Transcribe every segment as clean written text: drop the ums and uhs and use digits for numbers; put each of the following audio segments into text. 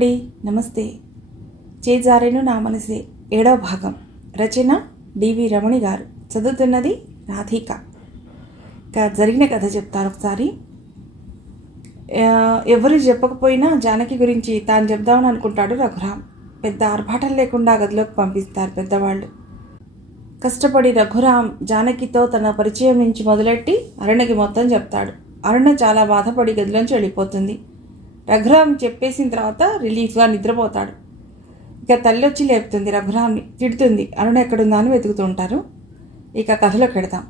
అండి, నమస్తే. చేజారెను నా మనసే 7వ భాగం. రచన డివి రమణి గారు. చదువుతున్నది రాధిక. జరిగిన కథ చెప్తారు ఒకసారి. ఎవరు చెప్పకపోయినా జానకి గురించి తాను చెప్దామని అనుకుంటాడు రఘురామ్. పెద్ద ఆర్భాటం లేకుండా గదిలోకి పంపిస్తారు పెద్దవాళ్ళు. కష్టపడి రఘురామ్ జానకితో తన పరిచయం నుంచి మొదలెట్టి అరుణకి మొత్తం చెప్తాడు. అరుణ చాలా బాధపడి గదిలోంచి వెళ్ళిపోతుంది. రఘురామ్ చెప్పేసిన తర్వాత రిలీఫ్గా నిద్రపోతాడు. ఇక తల్లి వచ్చి లేపుతుంది రఘురామ్ని, తిడుతుంది. అరుణ ఎక్కడుందా అని వెతుకుతూ ఉంటారు. ఇక కథలోకి వెడతాం.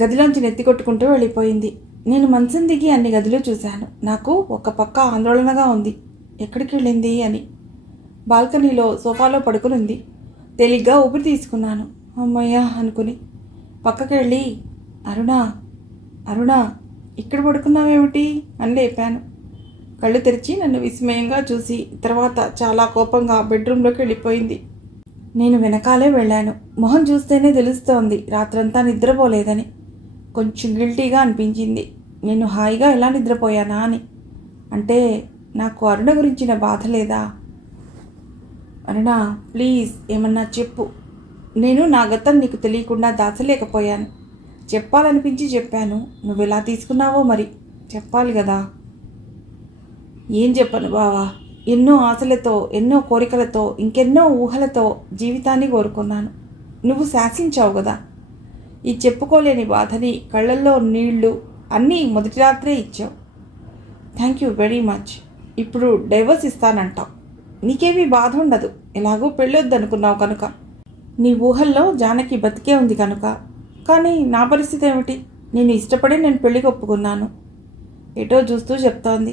గదిలోంచి నెత్తి కొట్టుకుంటూ వెళ్ళిపోయింది. నేను మంచం దిగి అన్ని గదులు చూశాను. నాకు ఒక పక్క ఆందోళనగా ఉంది, ఎక్కడికి వెళ్ళింది అని. బాల్కనీలో సోఫాలో పడుకునింది. తేలిగ్గా ఊపిరి తీసుకున్నాను. అమ్మయ్య అనుకుని పక్కకి వెళ్ళి అరుణ అరుణ ఇక్కడ పడుకున్నావేమిటి అని లేపాను. కళ్ళు తెరిచి నన్ను విస్మయంగా చూసి తర్వాత చాలా కోపంగా బెడ్రూమ్లోకి వెళ్ళిపోయింది. నేను వెనకాలే వెళ్ళాను. మొహం చూస్తేనే తెలుస్తోంది రాత్రంతా నిద్రపోలేదని. కొంచెం గిల్టీగా అనిపించింది. నేను హాయిగా ఎలా నిద్రపోయానా అని. అంటే నాకు అరుణ గురించిన బాధ లేదా? అరుణ ప్లీజ్ ఏమన్నా చెప్పు. నేను నా గతం నీకు తెలియకుండా దాచలేకపోయాను. చెప్పాలనిపించి చెప్పాను. నువ్వు ఎలా తీసుకున్నావో మరి చెప్పాలి కదా. ఏం చెప్పను బావా. ఎన్నో ఆశలతో, ఎన్నో కోరికలతో, ఇంకెన్నో ఊహలతో జీవితాన్ని కోరుకున్నాను. నువ్వు శాసించావు కదా. ఈ చెప్పుకోలేని బాధని, కళ్ళల్లో నీళ్లు అన్నీ మొదటి రాత్రే ఇచ్చావు. Thank you very much. ఇప్పుడు డైవర్స్ ఇస్తానంటావు. నీకేమీ బాధ ఉండదు, ఎలాగో పెళ్ళొద్దనుకున్నావు కనుక. నీ ఊహల్లో జానకి బతికే ఉంది కనుక. కానీ నా పరిస్థితి ఏమిటి? నేను పెళ్ళికి ఒప్పుకున్నాను. ఎటో చూస్తూ చెప్తోంది.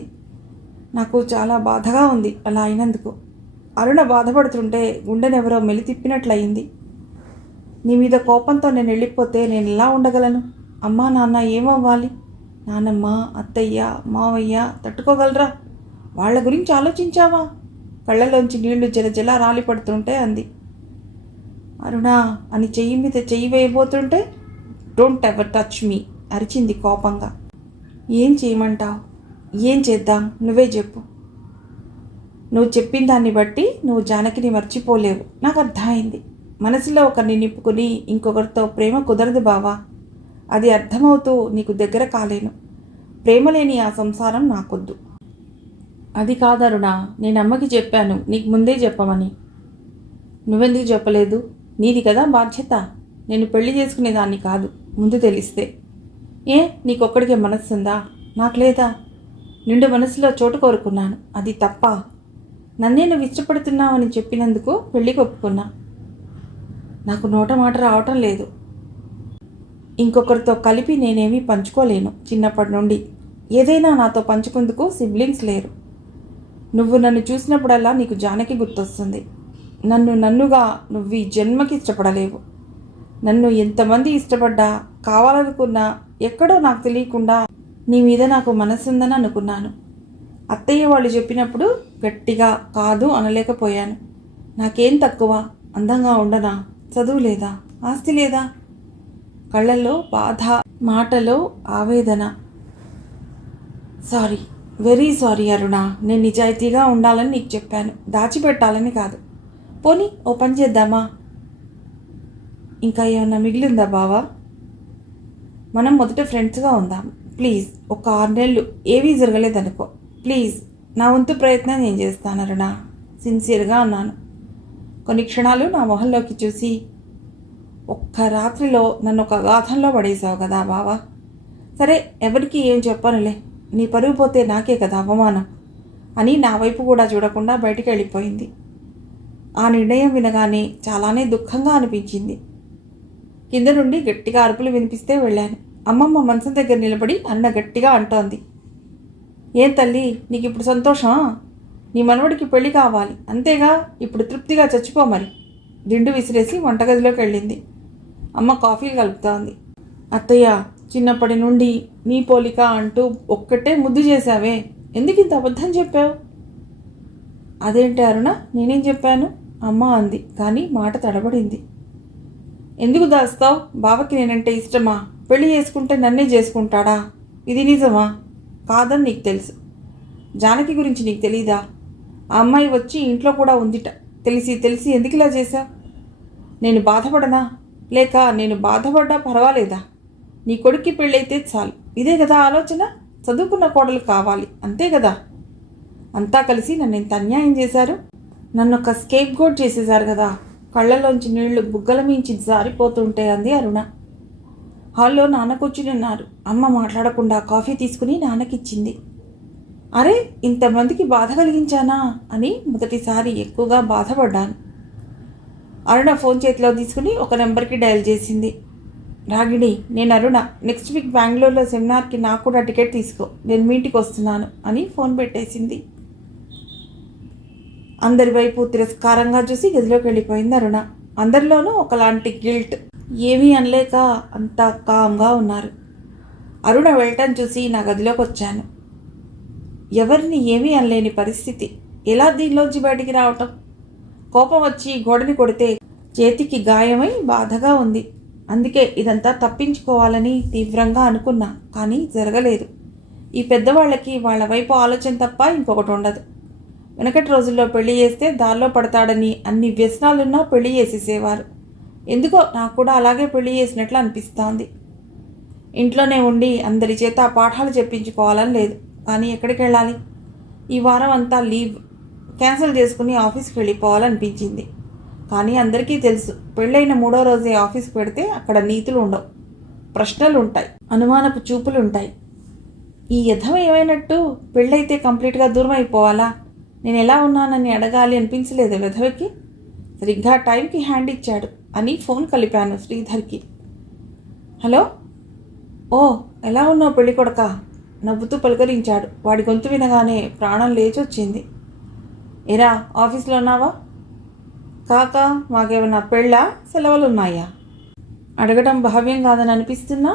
నాకు చాలా బాధగా ఉంది అలా అయినందుకు. అరుణ బాధపడుతుంటే గుండెనెవరో మెలి తిప్పినట్లయింది. నీ మీద కోపంతో నేను వెళ్ళిపోతే నేను ఎలా ఉండగలను? అమ్మా నాన్న ఏమవ్వాలి? నానమ్మ, అత్తయ్య, మావయ్య తట్టుకోగలరా? వాళ్ళ గురించి ఆలోచించావా? కళ్ళలోంచి నీళ్లు జలజల రాలి పడుతుంటే అంది. అరుణ అని చెయ్యి మీద చెయ్యి వేయబోతుంటే డోంట్ ఎవర్ టచ్ మీ అరిచింది కోపంగా. ఏం చేయమంటావు? ఏం చేద్దాం నువ్వే చెప్పు. నువ్వు చెప్పిన దాన్ని బట్టి నువ్వు జానకిని మర్చిపోలేవు, నాకు అర్థమైంది. మనసులో ఒకరిని నింపుకుని ఇంకొకరితో ప్రేమ కుదరదు బావా. అది అర్థమవుతూ నీకు దగ్గర కాలేను. ప్రేమ లేని ఆ సంసారం నాకొద్దు. అది కాదరుణ, నేను అమ్మకి చెప్పాను నీకు ముందే చెప్పమని. నువ్వెందుకు చెప్పలేదు? నీది కదా బాధ్యత. నేను పెళ్లి చేసుకునేదాన్ని కాదు ముందు తెలిస్తే. ఏ నీకొక్కడికే మనస్సుందా? నాకు లేదా? నిండు మనసులో చోటు కోరుకున్నాను, అది తప్ప? నన్నే నువ్వు ఇష్టపడుతున్నావని చెప్పినందుకు పెళ్ళికి ఒప్పుకున్నా. నాకు నోట మాట రావటం లేదు. ఇంకొకరితో కలిపి నేనేమీ పంచుకోలేను. చిన్నప్పటి నుండి ఏదైనా నాతో పంచుకుందుకు సిబ్లింగ్స్ లేరు. నువ్వు నన్ను చూసినప్పుడల్లా నీకు జానకి గుర్తొస్తుంది. నన్నుగా నువ్వు ఈ జన్మకి ఇష్టపడలేవు. నన్ను ఎంతమంది ఇష్టపడ్డా, కావాలనుకున్నా, ఎక్కడో నాకు తెలియకుండా నీ మీద నాకు మనసుందని అనుకున్నాను. అత్తయ్య వాళ్ళు చెప్పినప్పుడు గట్టిగా కాదు అనలేకపోయాను. నాకేం తక్కువ? అందంగా ఉండనా? చదువు లేదా? ఆస్తి లేదా? కళ్ళల్లో బాధ, మాటలో ఆవేదన. సారీ, వెరీ సారీ అరుణ. నేను నిజాయితీగా ఉండాలని నీకు చెప్పాను, దాచిపెట్టాలని కాదు. పోనీ ఓ పని చేద్దామా? ఇంకా ఏమన్నా మిగిలిందా బావా? మనం మొదట ఫ్రెండ్స్గా ఉందాం ప్లీజ్. ఒక 6 నెలలు ఏవీ జరగలేదనుకో ప్లీజ్. నా వంతు ప్రయత్నం నేను చేస్తాను అరుణ, సిన్సియర్గా అన్నాను. కొన్ని క్షణాలు నా మొహంలోకి చూసి, ఒక్క రాత్రిలో నన్ను ఒక అగాధంలో పడేసావు కదా బావా. సరే ఎవరికి ఏం చెప్పనులే, నీ పరువు పోతే నాకే కదా అవమానం అని నా వైపు కూడా చూడకుండా బయటికి వెళ్ళిపోయింది. ఆ నిర్ణయం వినగానే చాలానే దుఃఖంగా అనిపించింది. కింద నుండి గట్టిగా అరుపులు వినిపిస్తే వెళ్ళాను. అమ్మమ్మ మంచం దగ్గర నిలబడి అన్న గట్టిగా అంటోంది. ఏం తల్లి, నీకు ఇప్పుడు సంతోషమా? నీ మనవడికి పెళ్లి కావాలి అంతేగా, ఇప్పుడు తృప్తిగా చచ్చిపో మరి. దిండు విసిరేసి వంటగదిలోకి వెళ్ళింది. అమ్మ కాఫీలు కలుపుతోంది. అత్తయ్య, చిన్నప్పటి నుండి నీ పోలిక అంటూ ఒక్కటే ముద్దు చేశావే, ఎందుకు ఇంత అబద్ధం చెప్పావు? అదేంటి అరుణ, నేనేం చెప్పాను? అమ్మ అంది, కానీ మాట తడబడింది. ఎందుకు దాస్తావు? బావకి నేనంటే ఇష్టమా? పెళ్లి చేసుకుంటే నన్నే చేసుకుంటాడా? ఇది నిజమా? కాదని నీకు తెలుసు. జానకి గురించి నీకు తెలీదా? ఆ అమ్మాయి వచ్చి ఇంట్లో కూడా ఉందిట. తెలిసి ఎందుకు ఇలా చేశావు? నేను బాధపడనా? లేక నేను బాధపడ్డా పర్వాలేదా? నీ కొడుక్కి పెళ్ళైతే చాలు. ఇదే కదా ఆలోచన? చదువుకున్న కోడలు కావాలి, అంతే కదా? అంతా కలిసి నన్ను ఎంత అన్యాయం చేశారు. నన్ను ఒక స్కేప్ గోట్ చేసేశారు కదా. కళ్ళలోంచి నీళ్లు బుగ్గల మించి జారిపోతుంటే అంది అరుణ. హాల్లో నాన్న కూర్చుని ఉన్నారు. అమ్మ మాట్లాడకుండా కాఫీ తీసుకుని నాన్నకిచ్చింది. అరే, ఇంతమందికి బాధ కలిగించానా అని మొదటిసారి ఎక్కువగా బాధపడ్డాను. అరుణ ఫోన్ చేతిలో తీసుకుని ఒక నెంబర్కి డయల్ చేసింది. రాగిణి, నేను అరుణ. నెక్స్ట్ వీక్ బెంగళూరులో సెమినార్కి నాకు కూడా టికెట్ తీసుకో, నేను మీ ఇంటికి వస్తున్నాను అని ఫోన్ పెట్టేసింది. అందరి వైపు తిరస్కారంగా చూసి గదిలోకి వెళ్ళిపోయింది అరుణ. అందరిలోనూ ఒకలాంటి గిల్ట్. ఏమీ అనలేక అంతా కామ్గా ఉన్నారు. అరుణ వెళ్ళటం చూసి నా గదిలోకి వచ్చాను. ఎవరిని ఏమీ అనలేని పరిస్థితి. ఎలా దీనిలోంచి బయటికి రావటం? కోపం వచ్చి గోడని కొడితే చేతికి గాయమై బాధగా ఉంది. అందుకే ఇదంతా తప్పించుకోవాలని తీవ్రంగా అనుకున్నా, కానీ జరగలేదు. ఈ పెద్దవాళ్ళకి వాళ్ళ వైపు ఆలోచన తప్ప ఇంకొకటి ఉండదు. వెనకటి రోజుల్లో పెళ్లి చేస్తే దారిలో పడతాడని అన్ని వ్యసనాలున్నా పెళ్లి చేసేసేవారు. ఎందుకో నాకు కూడా అలాగే పెళ్లి చేసినట్లు అనిపిస్తోంది. ఇంట్లోనే ఉండి అందరి చేత పాఠాలు చెప్పించుకోవాలని లేదు, కానీ ఎక్కడికి వెళ్ళాలి? ఈ వారం అంతా లీవ్ క్యాన్సిల్ చేసుకుని ఆఫీస్కి వెళ్ళిపోవాలనిపించింది. కానీ అందరికీ తెలుసు, పెళ్ళైన 3వ రోజే ఆఫీస్కి పెడితే అక్కడ నీతులు ఉండవు, ప్రశ్నలు ఉంటాయి, అనుమానపు చూపులు ఉంటాయి. ఈ యథం ఏమైనట్టు పెళ్ళైతే కంప్లీట్గా దూరం అయిపోవాలా? నేను ఎలా ఉన్నానని అడగాలి అనిపించలేదు వెధవకి. సరిగ్గా టైంకి హ్యాండ్ ఇచ్చాడు అని ఫోన్ కలిపాను శ్రీధర్కి. హలో, ఓ ఎలా ఉన్నావు పెళ్ళి కొడక? నవ్వుతూ పలకరించాడు. వాడి గొంతు వినగానే ప్రాణం లేచొచ్చింది. ఎరా, ఆఫీస్లో ఉన్నావా? కాక మాకేమన్నా పెళ్ళా, సెలవులు ఉన్నాయా? అడగడం భావ్యం కాదని అనిపిస్తున్నా.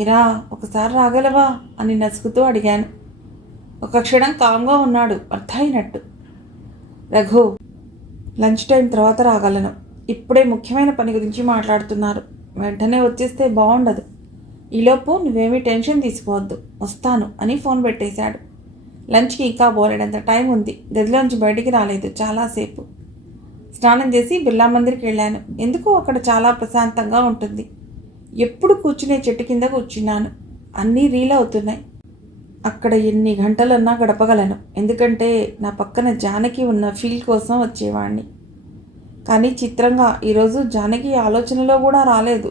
ఎరా, ఒకసారి రాగలవా అని నసుకుతూ అడిగాను. ఒక క్షణం కామ్గా ఉన్నాడు, అర్థమైనట్టు. రఘు, లంచ్ టైం తర్వాత రాగలను. ఇప్పుడే ముఖ్యమైన పని గురించి మాట్లాడుతున్నారు. వెంటనే వచ్చేస్తే బాగుండదు. ఈలోపు నువ్వేమీ టెన్షన్ తీసుకోవద్దు, వస్తాను అని ఫోన్ పెట్టేశాడు. లంచ్కి ఇంకా బోలెడంత టైం ఉంది. గదిలోంచి బయటికి రాలేదు చాలాసేపు. స్నానం చేసి బిర్లా మందిర్కి వెళ్ళాను. ఎందుకో అక్కడ చాలా ప్రశాంతంగా ఉంటుంది. ఎప్పుడు కూర్చునే చెట్టు కింద కూర్చున్నాను. అన్నీ రీల్ అవుతున్నాయి. అక్కడ ఎన్ని గంటలన్నా గడపగలను, ఎందుకంటే నా పక్కన జానకి ఉన్న ఫీల్ కోసం వచ్చేవాడిని. కానీ చిత్రంగా ఈరోజు జానకి ఆలోచనలో కూడా రాలేదు.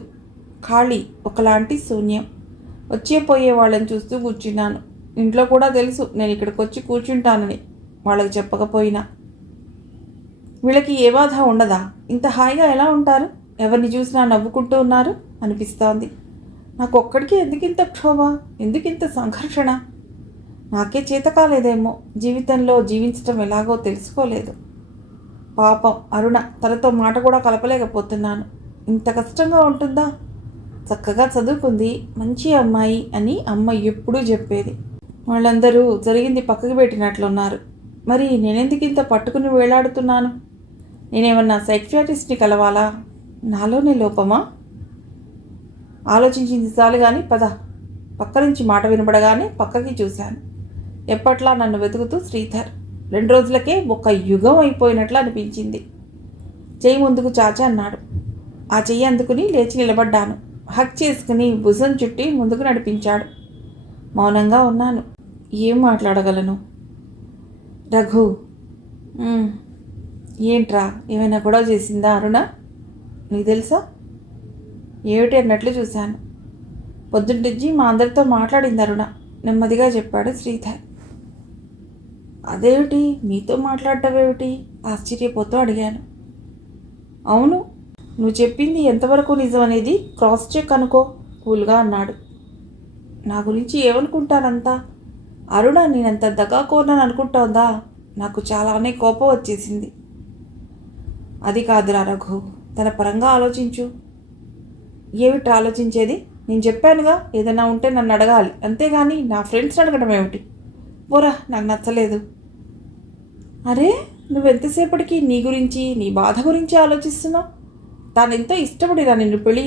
ఖాళీ, ఒకలాంటి శూన్యం. పోయే వాళ్ళని చూస్తూ కూర్చున్నాను. ఇంట్లో కూడా తెలుసు నేను ఇక్కడికి వచ్చి కూర్చుంటానని, వాళ్ళకి చెప్పకపోయినా. వీళ్ళకి ఏ బాధ ఉండదా? ఇంత హాయిగా ఎలా ఉంటారు? ఎవరిని చూసినా నవ్వుకుంటూ ఉన్నారు అనిపిస్తోంది. నాకు ఒక్కడికి ఎందుకింత క్షోభ, ఎందుకింత సంఘర్షణ? నాకే చేత కాలేదేమో, జీవితంలో జీవించటం ఎలాగో తెలుసుకోలేదు. పాపం అరుణ, తనతో మాట కూడా కలపలేకపోతున్నాను. ఇంత కష్టంగా ఉంటుందా? చక్కగా చదువుకుంది, మంచి అమ్మాయి అని అమ్మ ఎప్పుడూ చెప్పేది. వాళ్ళందరూ జరిగింది పక్కకు పెట్టినట్లున్నారు. మరి నేనెందుకు ఇంత పట్టుకుని వేలాడుతున్నాను? నేనేమన్నా సైకియాట్రిస్ట్ని కలవాలా? నాలోనే లోపమా? ఆలోచించింది చాలు కానీ పద. పక్క నుంచి మాట వినపడగానే పక్కకి చూశాను. ఎప్పట్లా నన్ను వెతుకుతూ శ్రీధర్. 2 రోజులకే ఒక యుగం అయిపోయినట్లు అనిపించింది. చెయ్యి ముందుకు చాచి అన్నాడు. ఆ చెయ్యి అందుకుని లేచి నిలబడ్డాను. హక్ చేసుకుని భుజం చుట్టి ముందుకు నడిపించాడు. మౌనంగా ఉన్నాను. ఏం మాట్లాడగలను? రఘు, ఏంట్రా, ఏమైనా గొడవ చేసిందా అరుణ? నీకు తెలుసా? ఏమిటి అన్నట్లు చూశాను. పొద్దున్నుంచి మా అందరితో మాట్లాడింది అరుణ, నెమ్మదిగా చెప్పాడు శ్రీధర్. అదేమిటి, మీతో మాట్లాడటం ఏమిటి? ఆశ్చర్యపోతూ అడిగాను. అవును, నువ్వు చెప్పింది ఎంతవరకు నిజం అనేది క్రాస్ చెక్ అనుకో, కూల్గా అన్నాడు. నా గురించి ఏమనుకుంటారంతా? అరుణ నేనంత దగాకోరనని అనుకుంటోందా? నాకు చాలానే కోపం వచ్చేసింది. అది కాదురా రఘు, తన పరంగా ఆలోచించు. ఏమిటి ఆలోచించేది? నేను చెప్పానుగా, ఏదైనా ఉంటే నన్ను అడగాలి, అంతేగాని నా ఫ్రెండ్స్ని అడగడం ఏమిటి? పోరా, నాకు నచ్చలేదు. అరే, నువ్వెంతసేపటికి నీ గురించి, నీ బాధ గురించి ఆలోచిస్తున్నావు? తానెంతో ఇష్టపడిరా నిన్ను పెళ్లి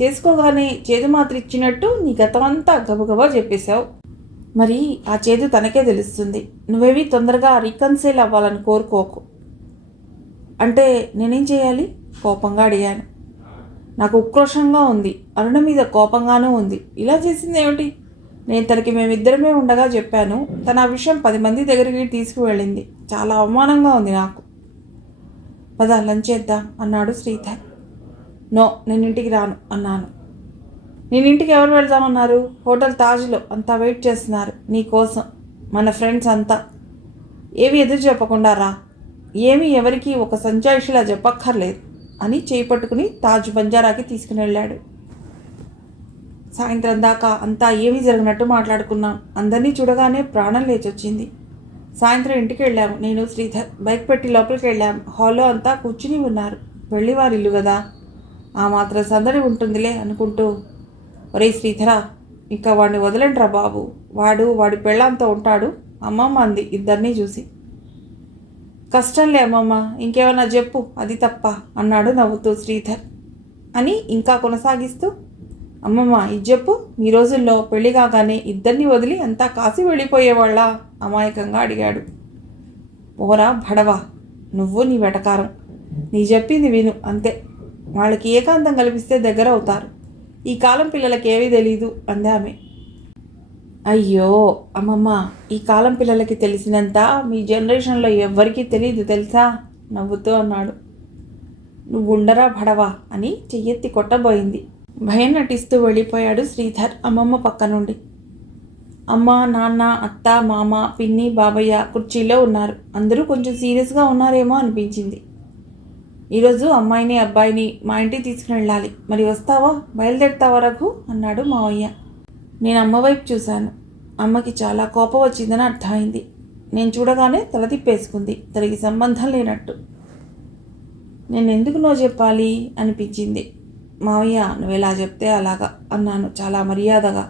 చేసుకోగానే చేదు మాత్ర ఇచ్చినట్టు నీ గతమంతా గబగబా చెప్పేశావు. మరి ఆ చేదు తనకే తెలుస్తుంది. నువ్వేమీ తొందరగా రీకన్సైల్ అవ్వాలని కోరుకోకు. అంటే నేనేం చేయాలి? కోపంగా అడిగాను. నాకు ఉక్రోషంగా ఉంది, అరుణ మీద కోపంగానూ ఉంది. ఇలా చేసింది ఏమిటి? నేను తనకి మేమిద్దరమే ఉండగా చెప్పాను. తన ఆ విషయం 10 మంది దగ్గరికి తీసుకువెళ్ళింది. చాలా అవమానంగా ఉంది నాకు. పద లంచ్ చేద్దాం అన్నాడు శ్రీధర్. నో, నేను ఇంటికి రాను అన్నాను. నేను ఇంటికి ఎవరు వెళ్దామన్నారు? హోటల్ తాజ్లో అంతా వెయిట్ చేస్తున్నారు నీ కోసం. మన ఫ్రెండ్స్ అంతా. ఏవి ఎదురు చెప్పకుండా రా. ఏమీ ఎవరికి ఒక సంజాయిషిలా చెప్పక్కర్లేదు అని చేయి పట్టుకుని తాజ్ బంజారాకి తీసుకుని వెళ్ళాడు. సాయంత్రం దాకా అంతా ఏమీ జరిగినట్టు మాట్లాడుకున్నాం. అందరినీ చూడగానే ప్రాణం లేచొచ్చింది. సాయంత్రం ఇంటికి వెళ్ళాము. నేను శ్రీధర్ బైక్ పెట్టి లోపలికి వెళ్ళాము. హాల్లో అంతా కూర్చుని ఉన్నారు. పెళ్లివారిల్లు కదా, ఆ మాత్రం సందడి ఉంటుందిలే అనుకుంటూ, ఒరే శ్రీధరా, ఇంకా వాడిని వదలండిరా బాబు, వాడి పెళ్ళంతో ఉంటాడు అమ్మమ్మ అంది ఇద్దరినీ చూసి. కష్టంలే అమ్మమ్మ, ఇంకేమన్నా చెప్పు, అది తప్ప అన్నాడు నవ్వుతూ శ్రీధర్. అని ఇంకా కొనసాగిస్తూ, అమ్మమ్మ ఇది చెప్పు, ఈ రోజుల్లో పెళ్లి కాగానే ఇద్దరిని వదిలి అంతా కాసి వెళ్ళిపోయేవాళ్ళ అమాయకంగా అడిగాడు. ఓరా భడవా, నువ్వు నీ వెటకారం, నీ చెప్పింది విను అంతే. వాళ్ళకి ఏకాంతం కల్పిస్తే దగ్గర అవుతారు. ఈ కాలం పిల్లలకి ఏమీ తెలీదు అంది ఆమె. అయ్యో అమ్మమ్మ, ఈ కాలం పిల్లలకి తెలిసినంత మీ జనరేషన్లో ఎవ్వరికీ తెలీదు తెలుసా నవ్వుతూ అన్నాడు. నువ్వు ఉండరా భడవా అని చెయ్యెత్తి కొట్టబోయింది. భయం నటిస్తూ వెళ్ళిపోయాడు శ్రీధర్ అమ్మమ్మ పక్క నుండి. అమ్మ, నాన్న, అత్త, మామ, పిన్ని, బాబయ్య కుర్చీలో ఉన్నారు. అందరూ కొంచెం సీరియస్గా ఉన్నారేమో అనిపించింది. ఈరోజు అమ్మాయిని అబ్బాయిని మా ఇంటికి తీసుకుని వెళ్ళాలి. మరి వస్తావా, బయలుదేరుతావా రఘు అన్నాడు మావయ్య. నేను అమ్మ వైపు చూశాను. అమ్మకి చాలా కోపం వచ్చిందని అర్థమైంది. నేను చూడగానే తల తిప్పేసుకుంది, తనకి సంబంధం లేనట్టు. నేను ఎందుకు నో చెప్పాలి అనిపించింది. మావయ్య నువ్వు ఎలా చెప్తే అలాగా అన్నాను చాలా మర్యాదగా.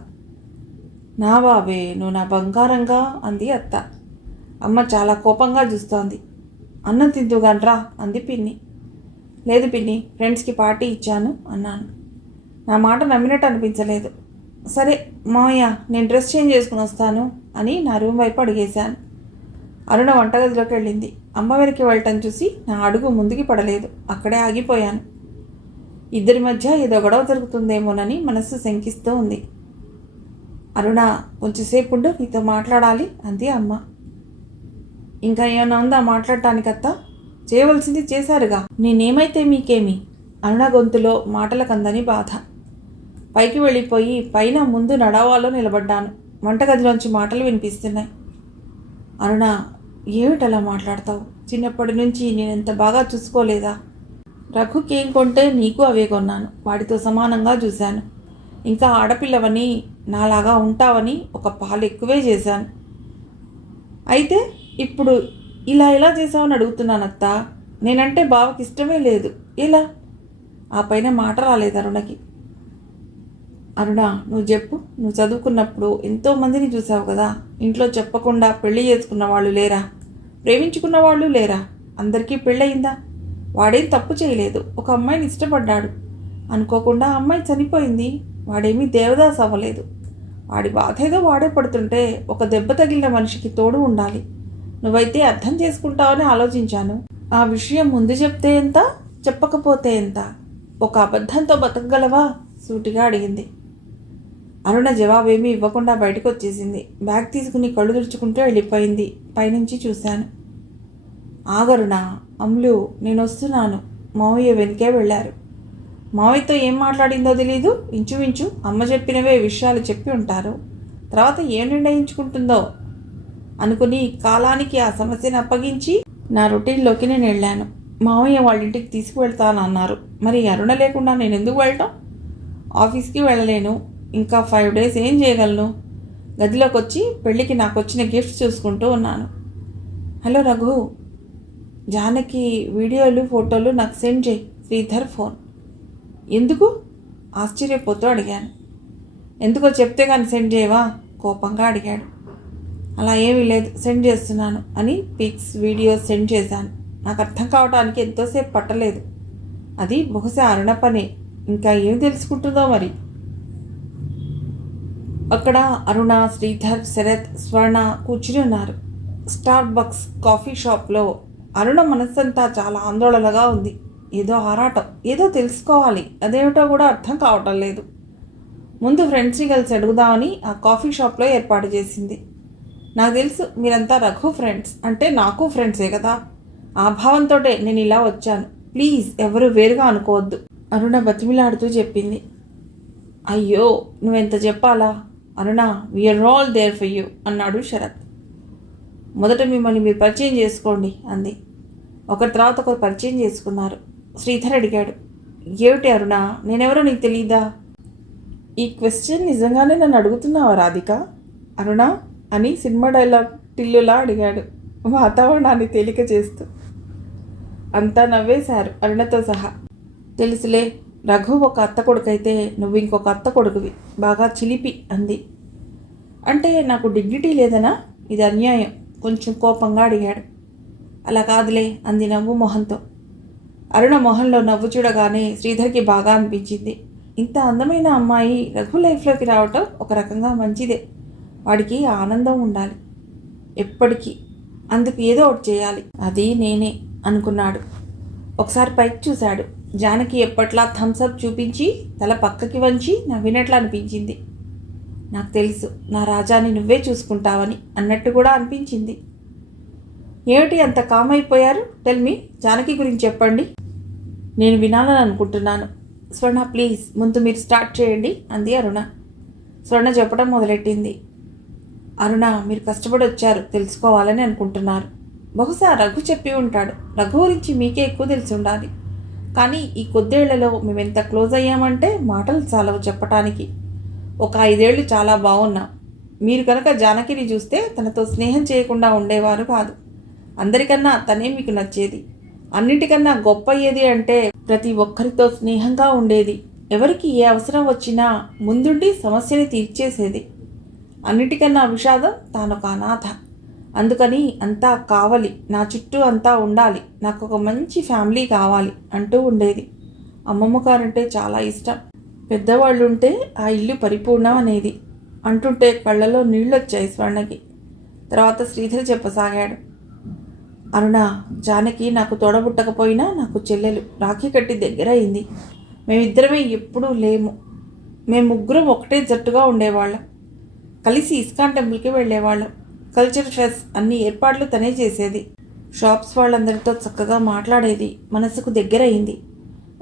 నా బాబే, నువ్వు నా బంగారంగా అంది అత్త. అమ్మ చాలా కోపంగా చూస్తోంది. అన్నం తిందుగానరా అంది పిన్ని. లేదు పిన్ని, ఫ్రెండ్స్కి పార్టీ ఇచ్చాను అన్నాను. నా మాట నమ్మినట్టు అనిపించలేదు. సరే మావయ్య, నేను డ్రెస్ చేంజ్ చేసుకుని వస్తాను అని నా రూమ్ వైపు అడిగేశాను. అరుణ వంటగదిలోకి వెళ్ళింది. అమ్మ వెనక్కి వెళ్ళటం చూసి నా అడుగు ముందుకి పడలేదు. అక్కడే ఆగిపోయాను. ఇద్దరి మధ్య ఏదో గొడవ జరుగుతుందేమోనని మనస్సు శంకిస్తూ ఉంది. అరుణ, కొంచెంసేపు ఉండు, నీతో మాట్లాడాలి అంది అమ్మ. ఇంకా ఏమన్నా ఉందా మాట్లాడటానికత్తా? చేయవలసింది చేశారుగా, నేనేమైతే మీకేమి? అరుణ గొంతులో మాటలకందని బాధ. పైకి వెళ్ళిపోయి పైన ముందు నడవాలో నిలబడ్డాను. వంటగదిలోంచి మాటలు వినిపిస్తున్నాయి. అరుణ, ఏమిటలా మాట్లాడతావు? చిన్నప్పటి నుంచి నేనెంత బాగా చూసుకోలేదా? రఘుకి ఏం కొంటే నీకు అవే కొన్నాను. వాడితో సమానంగా చూశాను. ఇంకా ఆడపిల్లవని, నాలాగా ఉంటావని ఒక పాలు ఎక్కువే చేశాను. అయితే ఇప్పుడు ఇలా చేసావని అడుగుతున్నానత్త. నేనంటే బావకి ఇష్టమే లేదు. ఎలా? ఆ పైన మాట రాలేదు అరుణకి. అరుణ, నువ్వు చెప్పు. నువ్వు చదువుకున్నప్పుడు ఎంతోమందిని చూసావు కదా. ఇంట్లో చెప్పకుండా పెళ్లి చేసుకున్న వాళ్ళు లేరా? ప్రేమించుకున్న వాళ్ళు లేరా? అందరికీ పెళ్ళయిందా? వాడేం తప్పు చేయలేదు. ఒక అమ్మాయిని ఇష్టపడ్డాడు. అనుకోకుండా అమ్మాయి చనిపోయింది. వాడేమీ దేవదాస్ అవ్వలేదు. వాడి బాధ ఏదో వాడే పడుతుంటే ఒక దెబ్బ తగిలిన మనిషికి తోడు ఉండాలి. నువ్వైతే అర్థం చేసుకుంటావని ఆలోచించాను. ఆ విషయం ముందు చెప్తే ఎంత, చెప్పకపోతే ఎంత? ఒక అబద్ధంతో బతకగలవా? సూటిగా అడిగింది. అరుణ జవాబేమీ ఇవ్వకుండా బయటకు వచ్చేసింది. బ్యాగ్ తీసుకుని కళ్ళు తుడుచుకుంటూ వెళ్ళిపోయింది. పైనుంచి చూశాను. ఆగరుణ, అమ్లు, నేను వస్తున్నాను. మావయ్య వెనుకే వెళ్ళారు. మావయ్యతో ఏం మాట్లాడిందో తెలీదు. ఇంచుమించు అమ్మ చెప్పినవే విషయాలు చెప్పి ఉంటారు. తర్వాత ఏం నిర్ణయించుకుంటుందో అనుకుని కాలానికి ఆ సమస్యను అప్పగించి నా రొటీన్లోకి నేను వెళ్ళాను. మావయ్య వాళ్ళ ఇంటికి తీసుకువెళ్తానన్నారు. మరి అరుణ లేకుండా నేను ఎందుకు వెళ్ళటం? ఆఫీస్కి వెళ్ళలేను. ఇంకా 5 days ఏం చేయగలను? గదిలోకి వచ్చి పెళ్ళికి నాకు వచ్చిన గిఫ్ట్స్ చూసుకుంటూ ఉన్నాను. హలో రఘు, జానకి వీడియోలు ఫోటోలు నాకు సెండ్ చేయి. శ్రీధర్ ఫోన్. ఎందుకు? ఆశ్చర్యపోతూ అడిగాను. ఎందుకో చెప్తే కానీ సెండ్ చేయవా? కోపంగా అడిగాడు. అలా ఏమీ లేదు, సెండ్ చేస్తున్నాను అని పిక్స్ వీడియోస్ సెండ్ చేశాను. నాకు అర్థం కావడానికి ఎంతోసేపు పట్టలేదు. అది బహుశా అరుణ పనే. ఇంకా ఏం తెలుసుకుంటుందో మరి. అక్కడ అరుణ, శ్రీధర్, శరత్, స్వర్ణ కూర్చుని ఉన్నారు. స్టార్ బక్స్ కాఫీ షాప్లో అరుణ మనస్సంతా చాలా ఆందోళనగా ఉంది. ఏదో ఆరాటం, ఏదో తెలుసుకోవాలి, అదేమిటో కూడా అర్థం కావటం లేదు. ముందు ఫ్రెండ్స్ని కలిసి అడుగుదామని ఆ కాఫీ షాప్లో ఏర్పాటు చేసింది. నాకు తెలుసు మీరంతా రఘు ఫ్రెండ్స్, అంటే నాకు ఫ్రెండ్సే కదా, ఆ భావంతో నేను ఇలా వచ్చాను. ప్లీజ్ ఎవరు వేరుగా అనుకోవద్దు, అరుణ బతిమిలాడుతూ చెప్పింది. అయ్యో నువ్వెంత చెప్పాలా Aruna, we're all there for you అన్నాడు శరత్. మొదట మిమ్మల్ని మీరు పరిచయం చేసుకోండి అంది. ఒకరి తర్వాత ఒకరు పరిచయం చేసుకున్నారు. శ్రీధర్ అడిగాడు, ఏమిటి అరుణ, నేనెవరో నీకు తెలీదా? ఈ క్వశ్చన్ నిజంగానే నన్ను అడుగుతున్నావా రాధిక? అరుణ అని సినిమా డైలాగ్ టిల్లులా అడిగాడు, వాతావరణాన్ని తేలిక చేస్తూ. అంతా నవ్వేశారు అరుణతో సహా. తెలుసులే, రఘు ఒక అత్త కొడుకైతే నువ్వు ఇంకొక అత్త కొడుకువి, బాగా చిలిపి అంది. అంటే నాకు డిగ్నిటీ లేదనా? ఇది అన్యాయం, కొంచెం కోపంగా అడిగాడు. అలా కాదులే అంది నవ్వు మొహంతో. అరుణ మొహంలో నవ్వు చూడగానే శ్రీధర్కి బాగా అనిపించింది. ఇంత అందమైన అమ్మాయి రఘు లైఫ్లోకి రావటం ఒక రకంగా మంచిదే. వాడికి ఆనందం ఉండాలి ఎప్పటికీ, అందుకు ఏదో ఒకటి చేయాలి, అది నేనే అనుకున్నాడు. ఒకసారి పైకి చూశాడు. జానకి ఎప్పట్లా థమ్స్అప్ చూపించి తల పక్కకి వంచి నవ్వినట్లు అనిపించింది. నాకు తెలుసు నా రాజాని నువ్వే చూసుకుంటావని అన్నట్టు కూడా అనిపించింది. ఏమిటి అంత కామ్ అయిపోయారు? టెల్ మీ, జానకి గురించి చెప్పండి, నేను వినాలని అనుకుంటున్నాను. స్వర్ణ ప్లీజ్ ముందు మీరు స్టార్ట్ చేయండి అంది అరుణ. స్వర్ణ చెప్పడం మొదలెట్టింది. అరుణ, మీరు కష్టపడి వచ్చారు, తెలుసుకోవాలని అనుకుంటున్నారు. బహుశా రఘు చెప్పి ఉంటాడు. రఘు గురించి మీకే ఎక్కువ తెలిసి ఉండాలి. కానీ ఈ కొద్దేళ్లలో మేము ఎంత క్లోజ్ అయ్యామంటే మాటలు చాలవు చెప్పటానికి. ఒక 5 ఏళ్ళు చాలా బాగున్నాం. మీరు కనుక జానకిని చూస్తే తనతో స్నేహం చేయకుండా ఉండేవారు కాదు. అందరికన్నా తనే మీకు నచ్చేది. అన్నిటికన్నా గొప్ప ఏది అంటే ప్రతి ఒక్కరితో స్నేహంగా ఉండేది. ఎవరికి ఏ అవసరం వచ్చినా ముందుండి సమస్యని తీర్చేసేది. అన్నిటికన్నా విషాదం తానొక అనాథ. అందుకని అంతా కావాలి, నా చుట్టూ అంతా ఉండాలి, నాకు ఒక మంచి ఫ్యామిలీ కావాలి అంటూ ఉండేది. అమ్మమ్మ గారంటే చాలా ఇష్టం. పెద్దవాళ్ళు ఉంటే ఆ ఇల్లు పరిపూర్ణం అనేది అంటుంటే కళ్ళలో నీళ్ళొచ్చాయి స్వర్ణకి. తర్వాత శ్రీధర్ చెప్పసాగాడు. అరుణ, జానకి నాకు తోడబుట్టకపోయినా నాకు చెల్లెలు, రాఖీ కట్టి దగ్గర అయింది. మేమిద్దరమే ఎప్పుడూ లేము. మేము ముగ్గురం ఒకటే జట్టుగా ఉండేవాళ్ళం. కలిసి ఇస్కాన్ టెంపుల్కి వెళ్ళేవాళ్ళం. కల్చర్ ఫెస్ట్ అన్ని ఏర్పాట్లు తనే చేసేది. షాప్స్ వాళ్ళందరితో చక్కగా మాట్లాడేది. మనసుకు దగ్గర అయింది.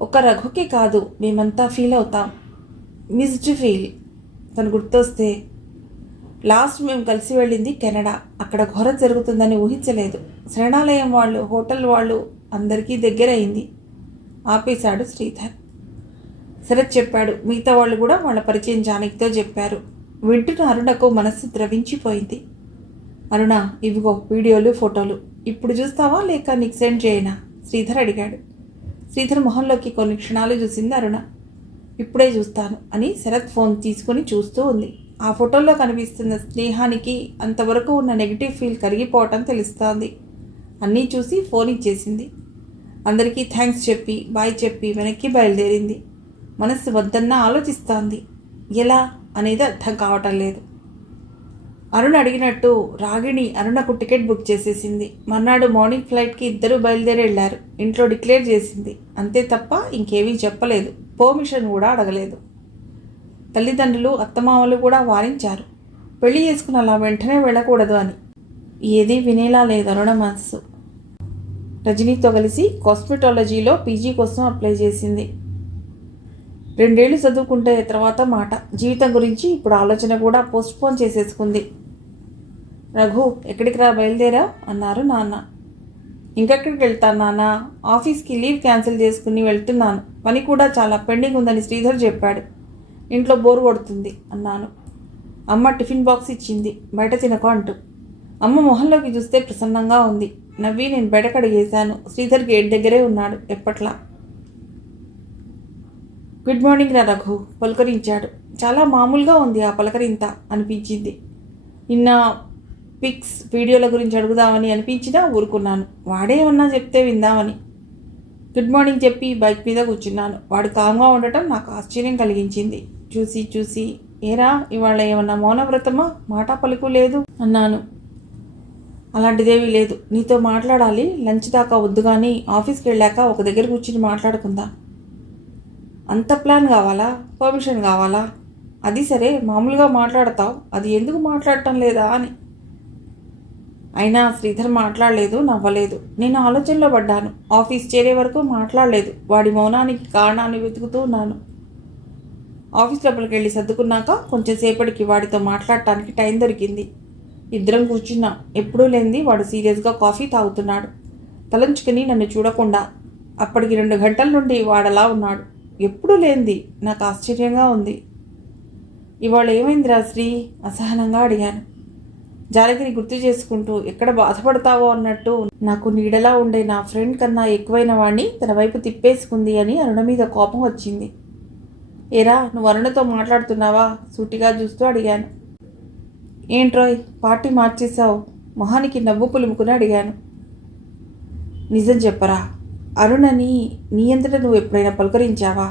ఒక రఘుకి కాదు, మేమంతా ఫీల్ అవుతాం. Missed feel. తను గుర్తొస్తే లాస్ట్ మేము కలిసి వెళ్ళింది కెనడా. అక్కడ ఘోరం జరుగుతుందని ఊహించలేదు. శరణాలయం వాళ్ళు, హోటల్ వాళ్ళు అందరికీ దగ్గర అయింది ఆపేశాడు శ్రీధర్. శరత్ చెప్పాడు. మిగతా వాళ్ళు కూడా వాళ్ళ పరిచయం జానకితో చెప్పారు. వింటున్న అరుణకు మనస్సు ద్రవించిపోయింది. అరుణ, ఇవిగో వీడియోలు, ఫోటోలు. ఇప్పుడు చూస్తావా లేక నీకు సెండ్ చేయనా? శ్రీధర్ అడిగాడు. శ్రీధర్ మొహంలోకి కొన్ని క్షణాలు చూసింది అరుణ. ఇప్పుడే చూస్తాను అని శరత్ ఫోన్ తీసుకొని చూస్తూ ఉంది. ఆ ఫోటోల్లో కనిపిస్తున్న స్నేహానికి అంతవరకు ఉన్న నెగిటివ్ ఫీల్ కరిగిపోవటం తెలుస్తోంది. అన్నీ చూసి ఫోన్ ఇచ్చేసింది. అందరికీ థ్యాంక్స్ చెప్పి బాయ్ చెప్పి వెనక్కి బయలుదేరింది. మనస్సు వద్దన్నా ఆలోచిస్తోంది. ఎలా అనేది అర్థం కావటం లేదు. అరుణ అడిగినట్టు రాగిణి అరుణకు టికెట్ బుక్ చేసేసింది. మర్నాడు మార్నింగ్ ఫ్లైట్కి ఇద్దరు బయలుదేరి వెళ్ళారు. ఇంట్లో డిక్లేర్ చేసింది. అంతే తప్ప ఇంకేమీ చెప్పలేదు. పర్మిషన్ కూడా అడగలేదు. తల్లిదండ్రులు, అత్తమామలు కూడా వారించారు. పెళ్లి చేసుకుని అలా వెంటనే వెళ్ళకూడదు అని. ఏదీ వినేలా లేదు అరుణ మనస్సు. రజనీతో కలిసి కాస్మెటాలజీలో పీజీ కోసం అప్లై చేసింది. 2 ఏళ్ళు చదువుకుంటే తర్వాత మాట. జీవితం గురించి ఇప్పుడు ఆలోచన కూడా పోస్ట్పోన్ చేసేసుకుంది. రఘు, ఎక్కడికి రా బయలుదేరా అన్నారు నాన్న. ఇంకెక్కడికి వెళ్తాను నాన్న, ఆఫీస్కి లీవ్ క్యాన్సిల్ చేసుకుని వెళ్తున్నాను. పని కూడా చాలా పెండింగ్ ఉందని శ్రీధర్ చెప్పాడు. ఇంట్లో బోర్ కొడుతుంది అన్నాను. అమ్మ టిఫిన్ బాక్స్ ఇచ్చింది, బయట తినకు అంటూ. అమ్మ మొహంలోకి చూస్తే ప్రసన్నంగా ఉంది. నవ్వి నేను బయట కడిగేశాను. శ్రీధర్ గేట్ దగ్గరే ఉన్నాడు ఎప్పట్లా. గుడ్ మార్నింగ్ రా రఘు పలకరించాడు. చాలా మామూలుగా ఉంది ఆ పలకరింత అనిపించింది. నిన్న పిక్స్, వీడియోల గురించి అడుగుదామని అనిపించినా ఊరుకున్నాను. వాడే ఏమన్నా చెప్తే విందామని. గుడ్ మార్నింగ్ చెప్పి బైక్ మీద కూర్చున్నాను. వాడు కామ్గా ఉండటం నాకు ఆశ్చర్యం కలిగించింది. చూసి ఏరా ఇవాళ ఏమన్నా మౌనవ్రతమా, మాట పలుకు లేదు అన్నాను. అలాంటిదేమీ లేదు. నీతో మాట్లాడాలి. లంచ్ దాకా వద్దు కానీ ఆఫీస్కి వెళ్ళాక ఒక దగ్గర కూర్చుని మాట్లాడుకుందాం. అంత ప్లాన్ కావాలా? పర్మిషన్ కావాలా? అది సరే, మామూలుగా మాట్లాడతావు, అది ఎందుకు మాట్లాడటం లేదా అని. అయినా శ్రీధర్ మాట్లాడలేదు, నవ్వలేదు. నేను ఆలోచనలో పడ్డాను. ఆఫీస్ చేరే వరకు మాట్లాడలేదు. వాడి మౌనానికి కారణాన్ని వెతుకుతూ ఉన్నాను. ఆఫీస్ లోపలికి వెళ్ళి సర్దుకున్నాక కొంచెం సేపటికి వాడితో మాట్లాడటానికి టైం దొరికింది. ఇద్దరం కూర్చున్నాం. ఎప్పుడూ లేనిది వాడు సీరియస్గా కాఫీ తాగుతున్నాడు, తలంచుకుని నన్ను చూడకుండా. అప్పటికి 2 గంటల నుండి వాడలా ఉన్నాడు. ఎప్పుడూ లేనిది. నాకు ఆశ్చర్యంగా ఉంది. ఇవాళ ఏమైందిరా శ్రీ? అసహనంగా అడిగాను. జానకిని గుర్తు చేసుకుంటూ ఎక్కడ బాధపడతావో అన్నట్టు నాకు నీడలా ఉండే నా ఫ్రెండ్ కన్నా ఎక్కువైన వాడిని తన వైపు తిప్పేసుకుంది అని అరుణ మీద కోపం వచ్చింది. ఏరా, నువ్వు అరుణతో మాట్లాడుతున్నావా? సూటిగా చూస్తూ అడిగాను. ఏంట్రోయ్, పార్టీ మార్చేశావు? మొహానికి నవ్వు పులుముకుని అడిగాను. నిజం చెప్పరా, అరుణని నీ అంతటా నువ్వు ఎప్పుడైనా పలుకరించావా?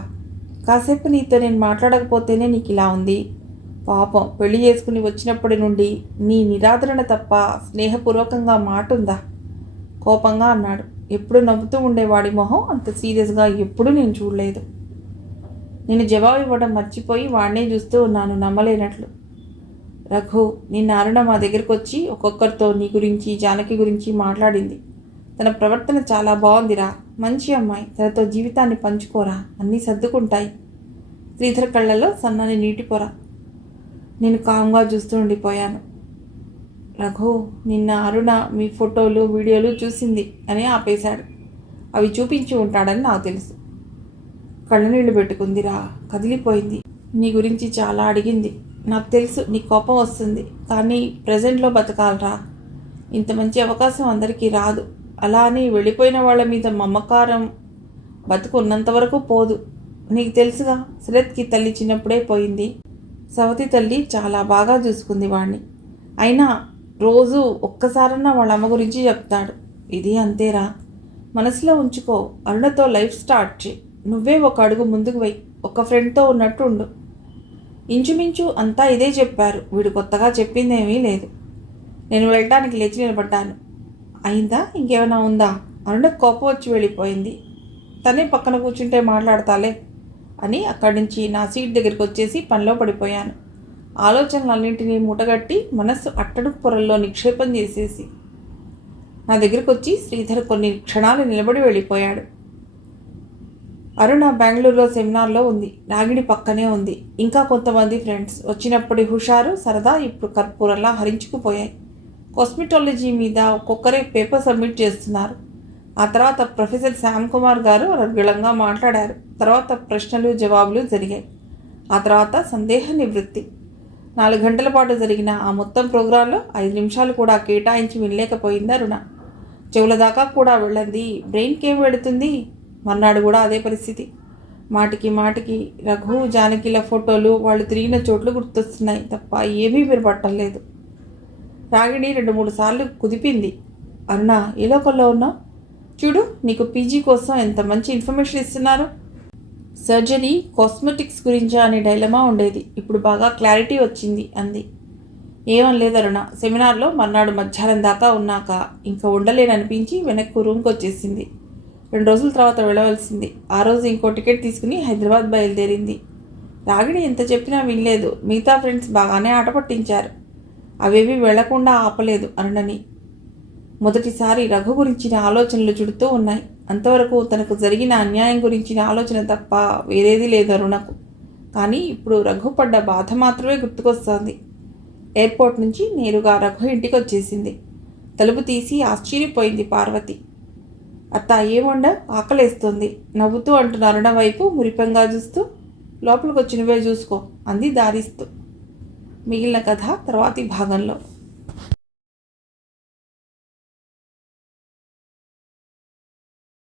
కాసేపు నీతో నేను మాట్లాడకపోతేనే నీకు ఇలా ఉంది. పాపం, పెళ్లి చేసుకుని వచ్చినప్పటి నుండి నీ నిరాదరణ తప్ప స్నేహపూర్వకంగా మాట ఉందా? కోపంగా అన్నాడు. ఎప్పుడు నవ్వుతూ ఉండేవాడి మొహం అంత సీరియస్గా ఎప్పుడూ నేను చూడలేదు. నేను జవాబు ఇవ్వడం మర్చిపోయి వాడినే చూస్తూ ఉన్నాను, నమ్మలేనట్లు. రఘు, నిన్న అరుణ మా దగ్గరకు వచ్చి ఒక్కొక్కరితో నీ గురించి, జానకి గురించి మాట్లాడింది. తన ప్రవర్తన చాలా బాగుందిరా, మంచి అమ్మాయి, తనతో జీవితాన్ని పంచుకోరా, అన్నీ సర్దుకుంటాయి. శ్రీధర్ కళ్ళల్లో సన్నని నీటిపొర. నేను కామ్గా చూస్తూ ఉండిపోయాను. రఘు, నిన్న అరుణ మీ ఫోటోలు, వీడియోలు చూసింది అని ఆపేశాడు. అవి చూపించి ఉంటాడని నాకు తెలుసు. కళ్ళనీళ్ళు పెట్టుకుందిరా, కదిలిపోయింది. నీ గురించి చాలా అడిగింది. నాకు తెలుసు నీ కోపం వస్తుంది, కానీ ప్రజెంట్లో బతకాలరా. ఇంత మంచి అవకాశం అందరికీ రాదు. అలా అని వెళ్ళిపోయిన వాళ్ళ మీద మమకారం బతుకు ఉన్నంతవరకు పోదు. నీకు తెలుసుగా, శరత్కి తల్లి చిన్నప్పుడే పోయింది. సవతి తల్లి చాలా బాగా చూసుకుంది వాణ్ణి. అయినా రోజు ఒక్కసారన్నా వాళ్ళ అమ్మ గురించి చెప్తాడు. ఇది అంతేరా, మనసులో ఉంచుకో. అరుణతో లైఫ్ స్టార్ట్ చేయి. నువ్వే ఒక అడుగు ముందుకు వెయ్యి. ఒక ఫ్రెండ్తో ఉన్నట్టు ఉండు. ఇంచుమించు అంతా ఇదే చెప్పారు. వీడు కొత్తగా చెప్పిందేమీ లేదు. నేను వెళ్ళటానికి లేచి నిలబడ్డాను. అయిందా? ఇంకేమైనా ఉందా? అరుణకు కోపం వచ్చి వెళ్ళిపోయింది. తనే పక్కన కూర్చుంటే మాట్లాడతాలే అని అక్కడి నుంచి నా సీట్ దగ్గరికి వచ్చేసి పనిలో పడిపోయాను. ఆలోచనలన్నింటినీ మూటగట్టి మనస్సు అట్టడుగు పొరల్లో నిక్షేపం చేసేసి నా దగ్గరికి వచ్చి శ్రీధర్ కొన్ని క్షణాలు నిలబడి వెళ్ళిపోయాడు. అరుణ బెంగళూరులో సెమినార్లో ఉంది. రాగిణి పక్కనే ఉంది. ఇంకా కొంతమంది ఫ్రెండ్స్. వచ్చినప్పటి హుషారు, సరదా ఇప్పుడు కర్పూరంలా హరించుకుపోయాయి. కాస్మెటాలజీ మీద ఒక్కొక్కరే పేపర్ సబ్మిట్ చేస్తున్నారు. ఆ తర్వాత ప్రొఫెసర్ శ్యామ్ కుమార్ గారు అనర్గళంగా మాట్లాడారు. తర్వాత ప్రశ్నలు జవాబులు జరిగాయి. ఆ తర్వాత సందేహ నివృత్తి. 4 గంటల పాటు జరిగిన ఆ మొత్తం ప్రోగ్రాంలో 5 నిమిషాలు కూడా కేటాయించి వినలేకపోయింది అరుణ. చెవుల దాకా కూడా వెళ్ళంది. బ్రెయిన్కి ఏం వెళుతుంది? మర్నాడు కూడా అదే పరిస్థితి. మాటికి మాటికి రఘు, జానకిల ఫోటోలు, వాళ్ళు తిరిగిన చోట్లు గుర్తొస్తున్నాయి తప్ప ఏమీ వినపట్టలేదు. రాగిణి 2-3 సార్లు కుదిపింది. అరుణ, ఏ లోకల్లో ఉన్నావు? చూడు, నీకు పీజీ కోసం ఎంత మంచి ఇన్ఫర్మేషన్ ఇస్తున్నారు. సర్జరీ, కాస్మెటిక్స్ గురించా అనే డైలమా ఉండేది. ఇప్పుడు బాగా క్లారిటీ వచ్చింది అంది. ఏమనలేదు అరుణ. సెమినార్లో మర్నాడు మధ్యాహ్నం దాకా ఉన్నాక ఇంకా ఉండలేననిపించి వెనక్కు రూమ్కి వచ్చేసింది. 2 రోజుల తర్వాత వెళ్ళవలసింది. ఆ రోజు ఇంకో టికెట్ తీసుకుని హైదరాబాద్ బయలుదేరింది. రాగిణి ఎంత చెప్పినా వినలేదు. మిగతా ఫ్రెండ్స్ బాగానే ఆట పట్టించారు. అవేవి వెళ్లకుండా ఆపలేదు అరుణని. మొదటిసారి రఘు గురించిన ఆలోచనలు చుడుతూ ఉన్నాయి. అంతవరకు తనకు జరిగిన అన్యాయం గురించిన ఆలోచన తప్ప వేరేది లేదు అరుణకు. కానీ ఇప్పుడు రఘు పడ్డ బాధ మాత్రమే గుర్తుకొస్తోంది. ఎయిర్పోర్ట్ నుంచి నేరుగా రఘు ఇంటికి వచ్చేసింది. తలుపు తీసి ఆశ్చర్యపోయింది పార్వతి. అత్త, ఏముండ? ఆకలేస్తుంది నవ్వుతూ అంటున్న అరుణ వైపు మురిపంగా చూస్తూ. లోపలికి వచ్చి నువ్వే చూసుకో అంది దారిస్తూ. మిగిలిన కథ తర్వాతి భాగంలో.